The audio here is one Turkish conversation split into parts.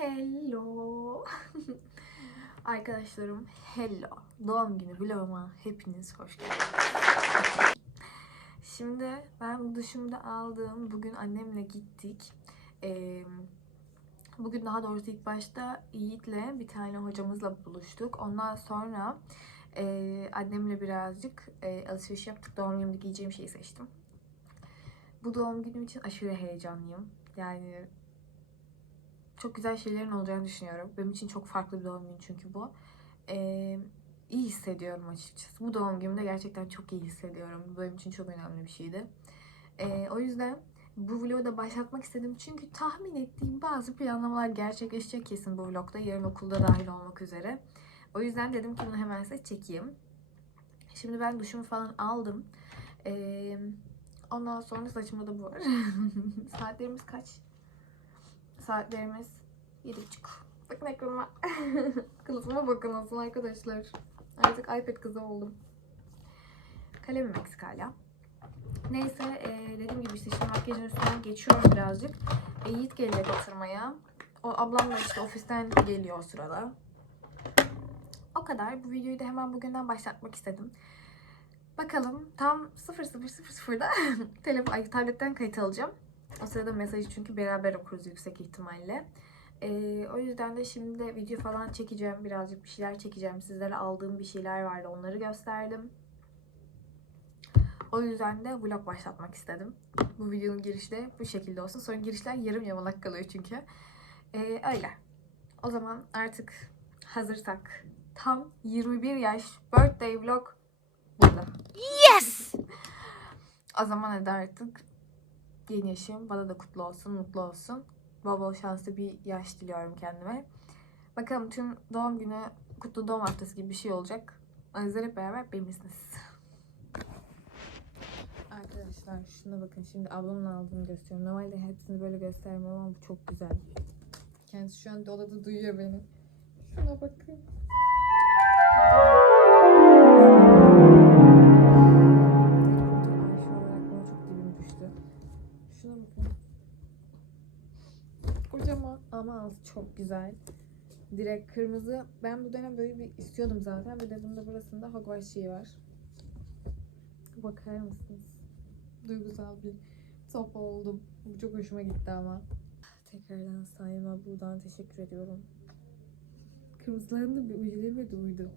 Hello. Arkadaşlarım hello. Doğum günü vloguma hepiniz hoş geldiniz. Şimdi ben duşumu da aldım. Bugün annemle gittik. Ee, bugün daha doğrusu ilk başta Yiğit'le bir tane hocamızla buluştuk. Ondan sonra e, annemle birazcık e, alışveriş yaptık. Doğum günümde giyeceğim şeyi seçtim. Bu doğum günüm için aşırı heyecanlıyım. Yani çok güzel şeylerin olacağını düşünüyorum. Benim için çok farklı bir doğum günü çünkü bu. Ee, iyi hissediyorum açıkçası. Bu doğum günümde gerçekten çok iyi hissediyorum. Bu benim için çok önemli bir şeydi. Ee, o yüzden bu vlogu da başlatmak istedim. Çünkü tahmin ettiğim bazı planlamalar gerçekleşecek kesin bu vlogda. Yarın okulda dahil olmak üzere. O yüzden dedim ki bunu hemen size çekeyim. Şimdi ben duşumu falan aldım. Ee, ondan sonra saçımda da bu var. Saatlerimiz kaç? Saatlerimiz 7.30. Bakın ekranıma. Kılıfıma bakın olsun arkadaşlar. Artık iPad kızı oldum. Kalemim eksik hala. Neyse e, dediğim gibi işte şimdi makyajın üstünden geçiyorum birazcık. E, Yiğit gelecek oturmaya. O ablam da işte ofisten geliyor o sırada. O kadar. Bu videoyu da hemen bugünden başlatmak istedim. Bakalım tam 0000'da telefon, ay, tabletten kayıt alacağım. O sırada mesajı çünkü beraber okuruz yüksek ihtimalle. Ee, o yüzden de şimdi de video falan çekeceğim. Birazcık bir şeyler çekeceğim. Sizlere aldığım bir şeyler vardı. Onları gösterdim. O yüzden de vlog başlatmak istedim. Bu videonun girişi de bu şekilde olsun. Sonra girişler yarım yamalak kalıyor çünkü. Ee, öyle. O zaman artık hazırsak tam 21 yaş birthday vlog burada. Yes! O zaman hadi artık yeni yaşım bana da kutlu olsun, mutlu olsun. Bol bol şanslı bir yaş diliyorum kendime. Bakalım tüm doğum günü, kutlu doğum haftası gibi bir şey olacak. O hep beraber benimsiniz. Arkadaşlar şuna bakın şimdi ablamın aldığını gösteriyorum. Normalde hepsini böyle göstermem ama bu çok güzel. Kendisi şu an dolada duyuyor beni. Şuna bakın. Ama az çok güzel. Direkt kırmızı. Ben bu dönem böyle bir istiyordum zaten. Bir de burasında Hogwarts var. Bakar mısınız? Duygusal bir top oldum. Bu çok hoşuma gitti ama. Tekrardan sayıma buradan teşekkür ediyorum. Kırmızıların da bir ucularıma da uydu.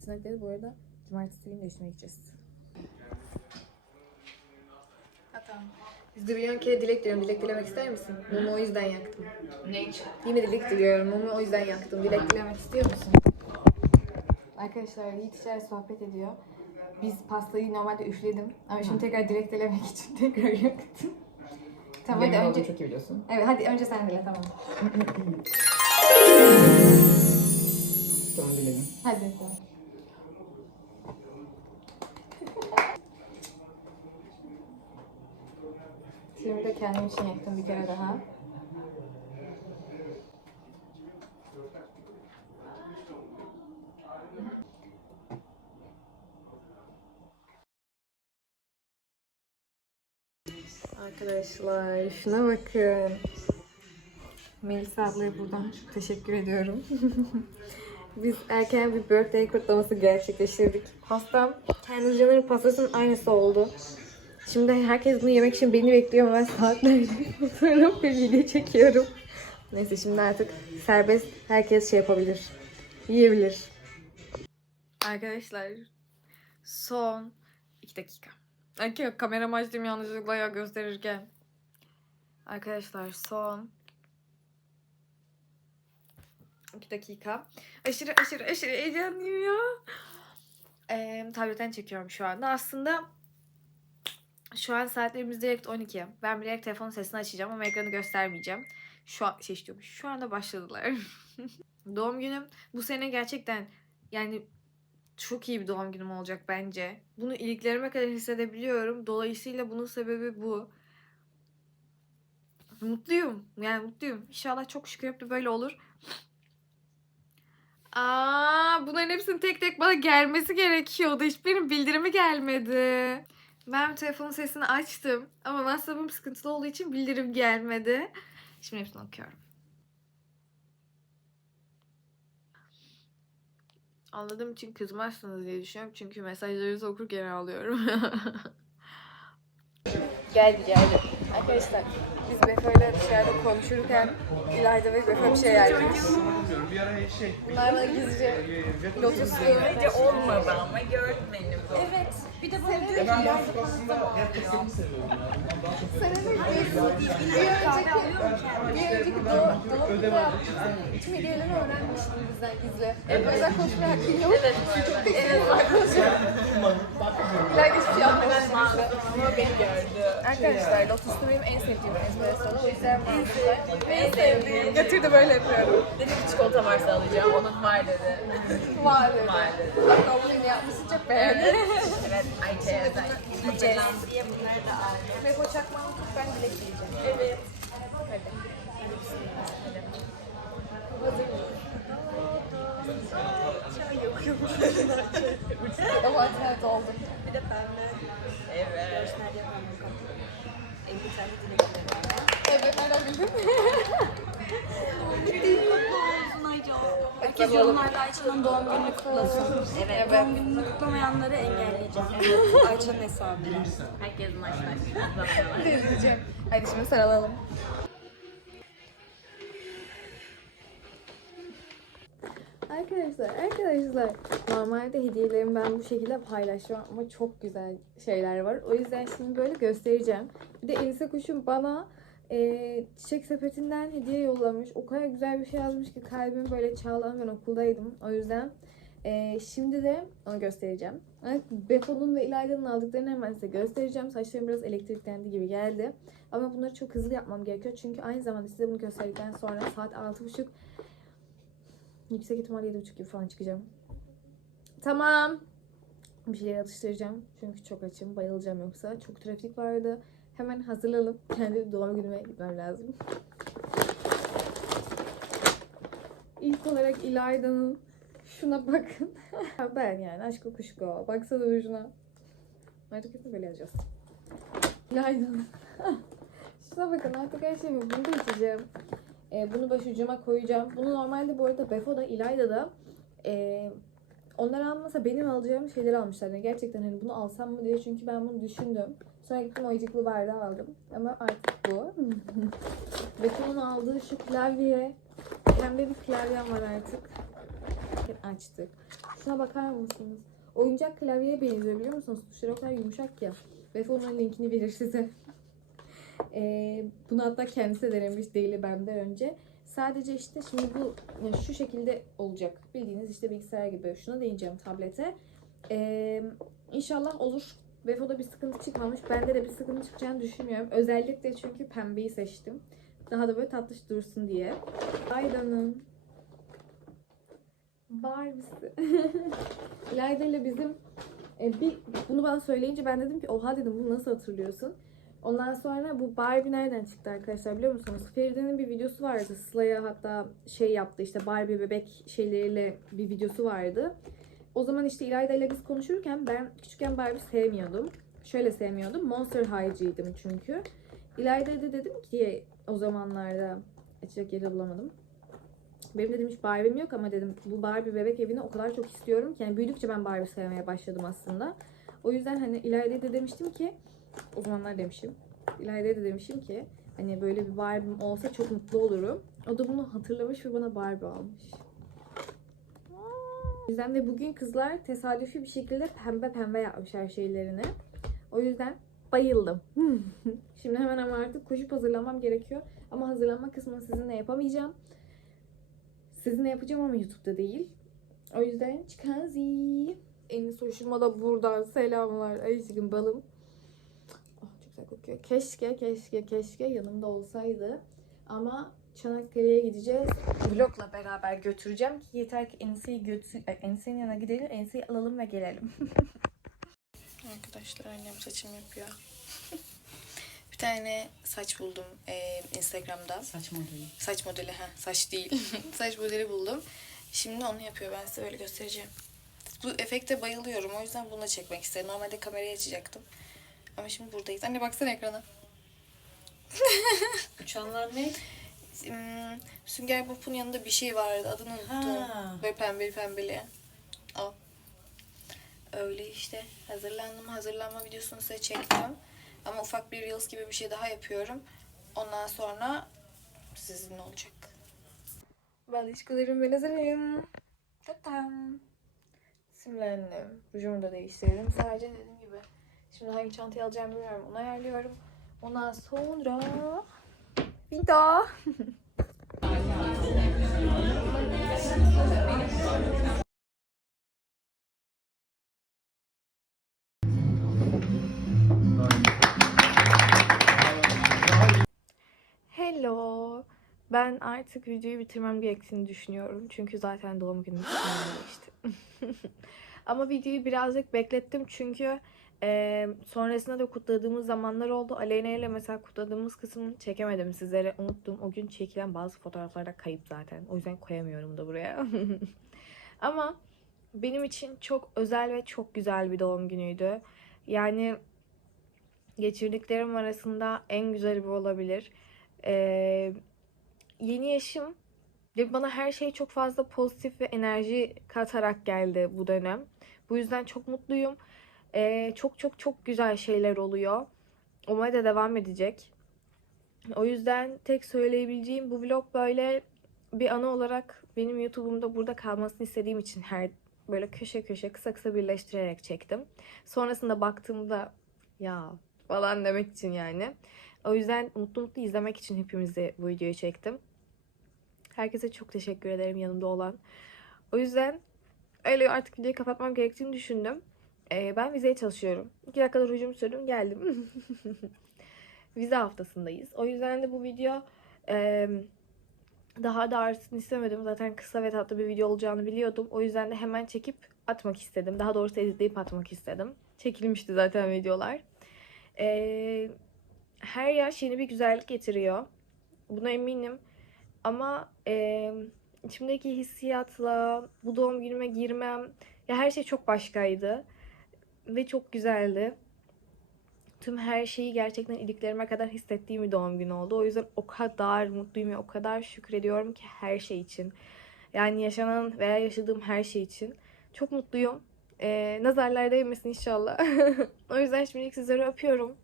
Tırnakları bu arada cumartesi günü değiştirmeye gideceğiz. Ha kere dilek diliyorum. Dilek dilemek ister misin? Mumu o yüzden yaktım. Ne için? Yine dilek diliyorum. Mumu o yüzden yaktım. Dilek dilemek istiyor musun? Arkadaşlar Yiğit içeride sohbet ediyor. Biz pastayı normalde üfledim. Ama şimdi tekrar dilek dilemek için tekrar yaktım. Tamam hadi önce... çok iyi biliyorsun. Evet hadi önce sen dile tamam. Tamam diledim. Hadi tamam. Şimdi de kendim için yaktım bir kere daha. Arkadaşlar şuna bakın. Melisa ablaya buradan teşekkür ediyorum. Biz erken bir birthday kutlaması gerçekleştirdik. Pastam kendi canların pastasının aynısı oldu. Şimdi herkes bunu yemek için beni bekliyor ama ben saatlerce fotoğraf ve video çekiyorum. Neyse şimdi artık serbest herkes şey yapabilir. Yiyebilir. Arkadaşlar son 2 dakika. Ay kamera açtım yanlışlıkla ya gösterirken. Arkadaşlar son 2 dakika. Aşırı aşırı aşırı heyecanlıyım ya. Ee, tabletten çekiyorum şu anda. Aslında şu an saatlerimiz direkt 12. Ben direkt telefonun sesini açacağım ama ekranı göstermeyeceğim. Şu an şey istiyorum. Şu anda başladılar. doğum günüm bu sene gerçekten yani çok iyi bir doğum günüm olacak bence. Bunu iliklerime kadar hissedebiliyorum. Dolayısıyla bunun sebebi bu. Mutluyum. Yani mutluyum. İnşallah çok şükür hep de böyle olur. Aa, bunların hepsinin tek tek bana gelmesi gerekiyordu. Hiçbirinin bildirimi gelmedi. Ben telefonun sesini açtım ama WhatsApp'ım sıkıntılı olduğu için bildirim gelmedi. Şimdi hepsini okuyorum. Anladığım için kızmazsınız diye düşünüyorum. Çünkü mesajlarınızı okurken alıyorum. geldi geldi. Arkadaşlar biz Beko'yla dışarıda konuşurken İlayda ve Befe bir şey yermiş. Bunlar bana gizlice lotus Böylece olmadı ama görmenim. Evet. Bir de bana diyor ki İlayda pasta Senin bir önceki, bir önceki doğum, doğumda yapmıştım. Tüm hediyelerini öğrenmiştim bizden gizli. Evet. O yüzden konuşmaya hakkım yok. Evet. Çok teşekkür Arkadaşlar Lotus'ta benim en sevdiğim espresso. O yüzden ben en sevdiğim. Götürdü böyle yapıyorum. Dedi ki çikolata varsa alacağım. Onun var dedi. Var dedi. Var dedi. Hatta onu yine yapmışsın çok beğendim. Evet Ayça'ya da Yiyeceğiz. bunları da aldım. Ve o çakmağını tut ben dilek yiyeceğim. Evet. Hadi. Hazır mıyız? Ama internet oldu. Bir de pembe. Evet. Bir tane dilekleri Evet nereden bildin? Herkes yorumlarda Ayça'nın doğum gününü kutlasın. Evet. Doğum gününü kutlamayanları engelleyeceğim. Ayça'nın hesabıyla. Herkes maçlar. Deneyeceğim. Hadi şimdi sarılalım. Arkadaşlar, arkadaşlar. Normalde hediyelerimi ben bu şekilde paylaşmam ama çok güzel şeyler var. O yüzden şimdi böyle göstereceğim. Bir de Elisa Kuş'un bana e, çiçek sepetinden hediye yollamış. O kadar güzel bir şey yazmış ki kalbim böyle çağlayan ben okuldaydım. O yüzden e, şimdi de onu göstereceğim. Evet, Befo'nun ve İlayda'nın aldıklarını hemen size göstereceğim. Saçlarım biraz elektriklendi gibi geldi. Ama bunları çok hızlı yapmam gerekiyor. Çünkü aynı zamanda size bunu gösterdikten sonra saat 6.30 yüksek ihtimalle 7.30 gibi falan çıkacağım. Tamam. Bir şeyler atıştıracağım. Çünkü çok açım. Bayılacağım yoksa. Çok trafik vardı. Hemen hazırlanıp kendi doğum günüme gitmem lazım. İlk olarak İlayda'nın şuna bakın. ben yani aşk kuşku. Baksana şuna. Artık hepsini böyle yazacağız. İlayda'nın. şuna bakın artık her şeyimi bunu da içeceğim. Ee, bunu başucuma koyacağım. Bunu normalde bu arada Befo'da, İlayda'da e, onlar almasa benim alacağım şeyleri almışlar. Yani gerçekten hani bunu alsam mı diye çünkü ben bunu düşündüm. Sonra gittim oyuncaklı bardağı aldım. Ama artık bu. Befo'nun aldığı şu klavye. Pembe bir klavyem var artık. Açtık. Şuna bakar mısınız? Oyuncak klavyeye benziyor biliyor musunuz? Tuşları o kadar yumuşak ya. Befo'nun linkini verir size. Ee, bunu hatta kendisi de denemiş değil benden önce. Sadece işte şimdi bu yani şu şekilde olacak. Bildiğiniz işte bilgisayar gibi. Şuna değineceğim tablete. Ee, inşallah olur. Befo'da bir sıkıntı çıkmamış. Bende de bir sıkıntı çıkacağını düşünmüyorum. Özellikle çünkü pembeyi seçtim. Daha da böyle tatlış dursun diye. Ayda'nın Barbie'si. İlayda ile bizim e, bir bunu bana söyleyince ben dedim ki oha dedim bunu nasıl hatırlıyorsun? Ondan sonra bu Barbie nereden çıktı arkadaşlar biliyor musunuz? Feride'nin bir videosu vardı. Sıla'ya hatta şey yaptı işte Barbie bebek şeyleriyle bir videosu vardı. O zaman işte İlayda ile biz konuşurken ben küçükken Barbie sevmiyordum. Şöyle sevmiyordum. Monster High'cıydım çünkü. İlayda'ya da dedim ki o zamanlarda açacak yeri bulamadım. Benim dedim hiç Barbie'm yok ama dedim bu Barbie bebek evini o kadar çok istiyorum ki yani büyüdükçe ben Barbie sevmeye başladım aslında. O yüzden hani İlayda'ya da demiştim ki o zamanlar demişim. İlayda'ya da demişim ki hani böyle bir Barbie'm olsa çok mutlu olurum. O da bunu hatırlamış ve bana Barbie almış. O yüzden de bugün kızlar tesadüfi bir şekilde pembe pembe yapmış her şeylerini. O yüzden bayıldım. Şimdi hemen ama artık koşup hazırlanmam gerekiyor. Ama hazırlanma kısmını sizinle yapamayacağım. Sizinle yapacağım ama YouTube'da değil. O yüzden çıkazi. Enis hoşuma da buradan selamlar. Aşkım balım. Kokuyor. Keşke, keşke, keşke yanımda olsaydı. Ama Çanakkale'ye gideceğiz. Vlogla beraber götüreceğim ki yeter ki Enis'i götür, e, Enis'in yanına gidelim. Enis'i alalım ve gelelim. Arkadaşlar annem saçımı yapıyor. bir tane saç buldum e, Instagram'da. Saç modeli. Saç modeli ha saç değil. saç modeli buldum. Şimdi onu yapıyor. Ben size böyle göstereceğim. Bu efekte bayılıyorum. O yüzden bunu da çekmek istedim. Normalde kamerayı açacaktım. Ama şimdi buradayız. Anne baksana ekrana. Uçanlar ne? Hmm, Sünger Bob'un yanında bir şey vardı. Adını unuttum. Ha. Böyle pembeli pembeli. O. Öyle işte. Hazırlandım. Hazırlanma videosunu size çektim. Ama ufak bir Reels gibi bir şey daha yapıyorum. Ondan sonra sizin olacak. Balışkalarım ben hazırım. Tatam. Simlendim. Rujumu da değiştirdim. Sadece gibi. Şimdi hangi çantayı alacağım bilmiyorum. Onu ayarlıyorum. Ondan sonra... Vida. Hello. Ben artık videoyu bitirmem gerektiğini düşünüyorum. Çünkü zaten doğum günüm geçti. Ama videoyu birazcık beklettim çünkü e, sonrasında da kutladığımız zamanlar oldu. Aleyna ile mesela kutladığımız kısmını çekemedim sizlere. Unuttum. O gün çekilen bazı fotoğraflar da kayıp zaten. O yüzden koyamıyorum da buraya. Ama benim için çok özel ve çok güzel bir doğum günüydü. Yani geçirdiklerim arasında en güzeli bu olabilir. Ee, yeni yaşım ve bana her şey çok fazla pozitif ve enerji katarak geldi bu dönem. Bu yüzden çok mutluyum. Ee, çok çok çok güzel şeyler oluyor. Olmaya da devam edecek. O yüzden tek söyleyebileceğim bu vlog böyle bir anı olarak benim YouTube'umda burada kalmasını istediğim için her böyle köşe köşe kısa kısa birleştirerek çektim. Sonrasında baktığımda ya falan demek için yani. O yüzden mutlu mutlu izlemek için hepimizi bu videoyu çektim. Herkese çok teşekkür ederim yanımda olan. O yüzden öyle artık videoyu kapatmam gerektiğini düşündüm. Ee, ben vizeye çalışıyorum. İki dakikada rujumu sürdüm geldim. Vize haftasındayız. O yüzden de bu video e, daha da artsın istemedim. Zaten kısa ve tatlı bir video olacağını biliyordum. O yüzden de hemen çekip atmak istedim. Daha doğrusu editleyip atmak istedim. Çekilmişti zaten videolar. Ee, her yaş yeni bir güzellik getiriyor. Buna eminim. Ama e, içimdeki hissiyatla bu doğum günüme girmem ya her şey çok başkaydı. Ve çok güzeldi. Tüm her şeyi gerçekten iliklerime kadar hissettiğim bir doğum günü oldu. O yüzden o kadar mutluyum ve o kadar şükrediyorum ki her şey için. Yani yaşanan veya yaşadığım her şey için. Çok mutluyum. Ee, nazarlar değmesin inşallah. o yüzden şimdilik sizleri öpüyorum.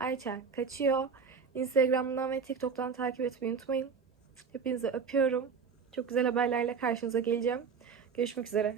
Ayça kaçıyor. Instagram'dan ve TikTok'tan takip etmeyi unutmayın. Hepinizi öpüyorum. Çok güzel haberlerle karşınıza geleceğim. Görüşmek üzere.